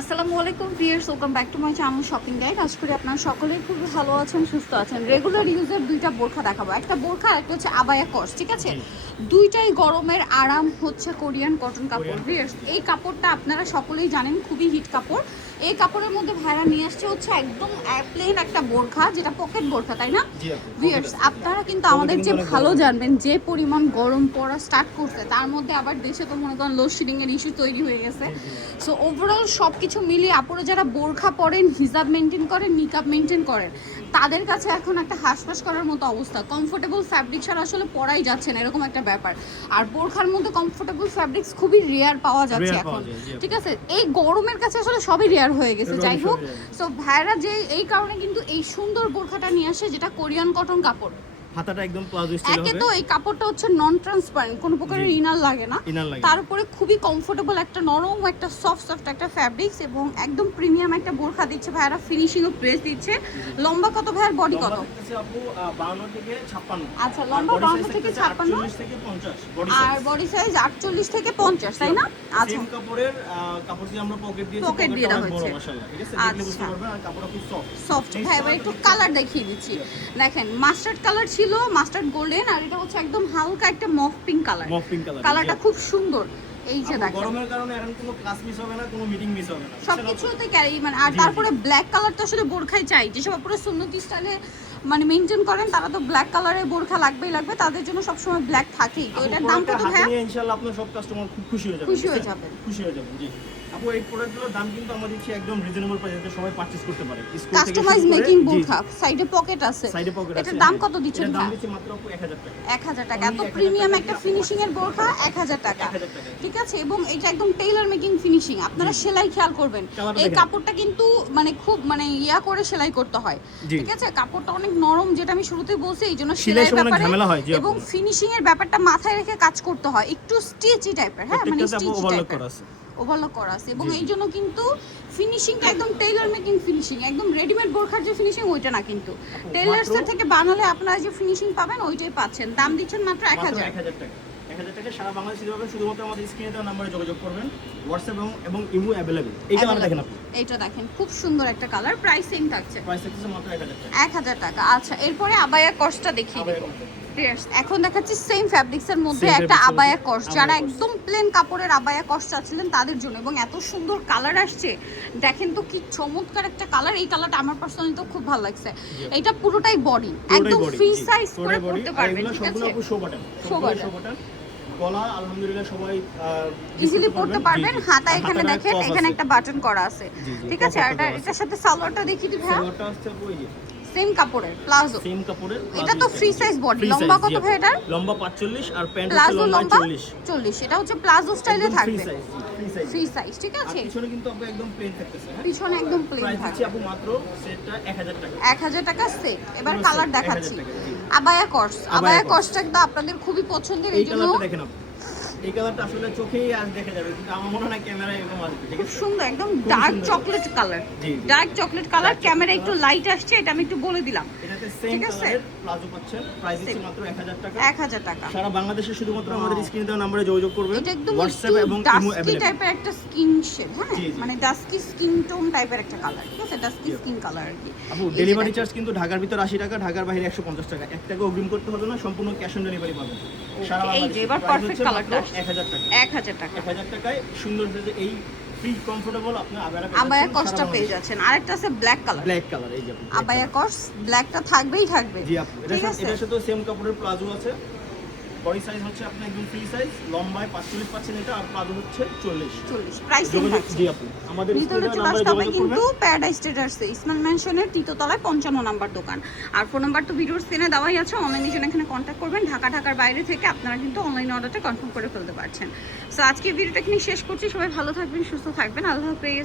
আসসালামু আলাইকুম viewers, welcome back to my channel shopping guide. আশা করি আপনারা সকলেই খুবই ভালো আছেন, সুস্থ আছেন। রেগুলার ইউজের দুইটা বোরখা দেখাবো, একটা বোরখা আর একটা হচ্ছে আবায়া কস, ঠিক আছে? দুইটাই গরমের আরাম হচ্ছে কোরিয়ান কটন কাপড়। ভিউয়ার্স, এই কাপড়টা আপনারা সকলেই জানেন, খুবই হিট কাপড়। এই কাপড়ের মধ্যে ভাইরা নিয়ে আসছে হচ্ছে একদম প্লেন একটা বোরখা, যেটা পকেট বোরখা, তাই না? ভিউয়ার্স, আপনারা কিন্তু আমাদের যে ভালো জানবেন যে পরিমাণ গরম পড়া স্টার্ট করছে, তার মধ্যে আবার দেশে তো মনে করেন লোডশেডিং এর ইস্যু তৈরি হয়ে গেছে। সো ওভারঅল সব কিছু মিলিয়ে আপুরা যারা বোরখা পরেন, হিজাব মেনটেন করেন, নিকাব মেনটেন করেন, তাদের কাছে এখন একটা হাঁসফাঁস করার মতো অবস্থা। কমফোর্টেবল ফ্যাব্রিক ছাড়া আসলে পরাই যাচ্ছে না, এরকম একটা ব্যাপার। আর বোরখার মধ্যে কমফোর্টেবল ফ্যাব্রিক্স খুবই রেয়ার পাওয়া যাচ্ছে এখন, ঠিক আছে? এই গরমের কাছে আসলে সবই রেয়ার হয়ে গেছে। যাই হোক, সো ভাইরা যে এই কারণে কিন্তু এই সুন্দর বোরখাটা নিয়ে আসে, যেটা কোরিয়ান কটন কাপড়। হাতাটা একদম প্লাজো স্টাইল হবে। একে তো এই কাপড়টা হচ্ছে নন ট্রান্সপারেন্ট, কোনো প্রকারের ইনার লাগে না। তার উপরে খুবই কমফোর্টেবল একটা নরম একটা সফট একটা ফ্যাব্রিক্স, এবং একদম প্রিমিয়াম একটা বোরখা দিচ্ছে ভাইরা, ফিনিশিং ও প্রেস দিচ্ছে। লম্বা কত ভাইয়ার, বডি কত? আপু 52 থেকে 56। আচ্ছা, লম্বা 52 থেকে 56 থেকে 50 আর বডি সাইজ 48 থেকে 50, তাই না? আচ্ছা, সেম কাপড়ের কাপড় দিয়ে আমরা পকেট দিয়েছি, পকেট দিয়ে দেওয়া হয়েছে, মাশাআল্লাহ, ঠিক আছে? দেখলে বুঝতে আচ্ছা, পারবেন আর কাপড়টা খুব সফট। ভাই এবার একটু কালার দেখিয়ে দিচ্ছি। দেখেন, মাস্টার্ড কালার ছিল, মাস্টার্ড গোল্ডেন, আর এটা হচ্ছে একদম হালকা একটা মফ পিঙ্ক কালার। কালারটা খুব সুন্দর। এই যে দেখেন, গরমের কারণে এখন কোনো ক্লাস মিস হবে না, কোনো মিটিং মিস হবে না, সবকিছুতে ক্যারি মানে। আর তারপরে ব্ল্যাক কালারটা আসলে বোরখাই চাই, যেসব পুরো সুন্নতি স্টাইলে মানে মেইনটেইন করেন, তারা তো ব্ল্যাক কালারের বোরখা লাগবেই লাগবে, তাদের জন্য সবসময় ব্ল্যাক থাকেই। তো এটার দাম কত ভাইয়া? ইনশাআল্লাহ আপনার সব কাস্টমার খুব খুশি হয়ে যাবে, খুশি হয়ে যাবেন। জি আপু, এই প্রোডাক্টগুলোর দাম কিন্তু আমরা দিচ্ছি একদম রিজনেবল প্রাইসে, যাতে সবাই পারচেজ করতে পারে। কাস্টমাইজ মেকিং বোরখা, সাইডে পকেট আছে, এটার দাম কত দিচ্ছেন? দাম দিচ্ছি মাত্র আপু 1000 টাকা। 1000 টাকা। এত প্রিমিয়াম একটা ফিনিশিং এর বোরখা 1000 টাকা, ঠিক আছে? এবং এটা একদম টেইলার মেকিং ফিনিশিং। আপনারা সেলাই খেয়াল করবেন, এই কাপড়টা কিন্তু মানে খুব মানে ইয়া করে সেলাই করতে হয়, ঠিক আছে? কাপড়টা অনেক নরম, যেটা আমি শুরুতেই বলছি, এইজন্য সেলাইয়ের ব্যাপারে এবং ফিনিশিং এর ব্যাপারটা মাথায় রেখে কাজ করতে হয়, একটু স্টিচি টাইপের। হ্যাঁ, মানে স্টিচি টাইপের ওভারলক করা আছে, এবং এই জন্য কিন্তু ফিনিশিংটা একদম টেইলার মেকিং ফিনিশিং, একদম রেডিমেড বোরখার যে ফিনিশিং ওইটা না, কিন্তু টেইলার্সের থেকে বানালে আপনারা যে ফিনিশিং পাবেন ওইটাই পাচ্ছেন। দাম দিচ্ছেন মাত্র 1000 টাকা। 1000 টাকা সারা বাংলাদেশে পাবেন। শুধুমাত্র আমাদের স্ক্রিনে দেওয়া নম্বরে যোগাযোগ করবেন। হোয়াটসঅ্যাপ এবং ইমো अवेलेबल। এই কালার দেখেন আপনি, এইটা দেখেন, খুব সুন্দর একটা কালার। প্রাইস সেম থাকছে, প্রাইস থাকছে মাত্র 1000 টাকা। 1000 টাকা। আচ্ছা, এরপরে আবায়া কসটা দেখিয়ে দিই। এখন দেখাচ্ছি সেম ফ্যাব্রিক্স এর মধ্যে একটা আবায়া কস, যারা একদম প্লেন কাপড়ের আবায়া কস চাচ্ছিলেন তাদের জন্য। এবং এত সুন্দর কালার আসছে, দেখেন তো কি চমৎকার একটা কালার। এই কালারটা আমার পার্সোনালি তো খুব ভালো লাগছে। এটা পুরোটাই বডি, একদম ফ্রি সাইজ করে পড়তে পারবেন, ঠিক আছে? শো বাটন গলা আলহামদুলিল্লাহ সবাই ইজিলি পড়তে পারবেন। হাতা এখানে দেখেন, এখানে একটা বাটন করা আছে, ঠিক আছে? আর এটার সাথে সালোয়ারটা দেখিয়ে দিই ভাই। সালোয়ারটা আসছে ওই যে সেম কাপড়ের প্লাজো, সেম কাপড়ের। এটা তো ফ্রি সাইজ বডি। লম্বা কত ভাই এটা? লম্বা 45 আর প্যান্ট প্লাজো লম্বা 40। 40। এটা হচ্ছে প্লাজো স্টাইলে থাকবে, ফ্রি সাইজ, ঠিক আছে? পিছনে কিন্তু আপনি একদম প্লেন থাকতেছে। হ্যাঁ, পিছনে একদম প্লেন প্রাইস থাকবে। দিচ্ছি আপু মাত্র সেটটা 1000 টাকা। 1000 টাকা সেট। এবার কালার দেখাচ্ছি। আবায়া কসটা একদম আপনাদের খুবই পছন্দের, এই জন্য দেখেন আপনি, এই কালারটা আসলে চোখেই আজ দেখা যাবে, কিন্তু আমার মনে হয় ক্যামেরায় এরকম আসবে, ঠিক আছে? সুন্দর, একদম dark chocolate colour. Dark chocolate colour, camera একটু লাইট আসছে, এটা আমি একটু বলে দিলাম। এটাতে সেম কালারের প্লাজো পাচ্ছেন, প্রাইস দিচ্ছি মাত্র 1000 টাকা। 1000 টাকা। সারা বাংলাদেশে শুধুমাত্র আমাদের স্ক্রিনে দেওয়া নম্বরে যোগাযোগ করবেন। এটা একদম হোয়াটসঅ্যাপ এবং ইমো ডাস্কি अवेलेबल টাইপের একটা স্কিন শেড, হ্যাঁ, মানে ডাস্কি স্কিন টোন টাইপের একটা কালার, ঠিক আছে? ডাস্কি স্কিন কালার আর কি। আপু, ডেলিভারি চার্জ কিন্তু ঢাকার ভিতর 80 টাকা, ঢাকার বাইরে 150 টাকা। 1 টাকা অগ্রিম করতে হবে না, সম্পূর্ণ ক্যাশ অন ডেলিভারি পাবেন সারা এই বাংলাদেশে। যে এবার পারফেক্ট কালারটা 1000 টাকা। 1000 টাকা। 1000 টাকায় সুন্দর যে এই ফ্রি কমফোর্টেবল আপনি আবায়া কসটা পেয়ে যাচ্ছেন। আরেকটা আছে ব্ল্যাক কালার, ব্ল্যাক কালার। এই যে আপু, আবায়া কস ব্ল্যাকটা থাকবেই থাকবে। জি আপু, এটার সাথে সেম কাপড়ের প্লাজো আছে। বডি সাইজ হচ্ছে আপনার একদম ফ্রি সাইজ, লম্বায় 45 পাচ্ছেন এটা, আর প্লাজো হচ্ছে 40। প্রাইস সেম থাকছে। জি আপু, আমাদের ভিতরে চলে আসতে হবে কিন্তু প্যারাডাইস ট্রেডার্সে, ইসমাইল ম্যানশনের তৃতীয়তলায় 55 নাম্বার দোকান। আর ফোন নাম্বার তো ভিডিওর স্ক্রিনে দেওয়াই আছে, অনলাইনে জন্য এখানে কন্ট্যাক্ট করবেন। ঢাকার বাইরে থেকে আপনারা কিন্তু অনলাইন অর্ডারটা কনফার্ম করে ফেলতে পারছেন। সো আজকে ভিডিওটা এখানে শেষ করছি। সবাই ভালো থাকবেন, সুস্থ থাকবেন, আল্লাহ হাফেজ।